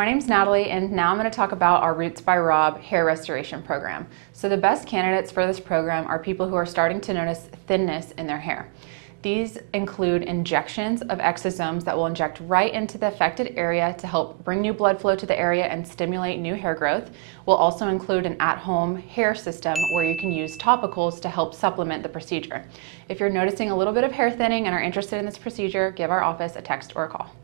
My name's Natalie, and now I'm going to talk about our Roots by Robb hair restoration program. So the best candidates for this program are people who are starting to notice thinness in their hair. These include injections of exosomes that will inject right into the affected area to help bring new blood flow to the area and stimulate new hair growth. We'll also include an at-home hair system where you can use topicals to help supplement the procedure. If you're noticing a little bit of hair thinning and are interested in this procedure, give our office a text or a call.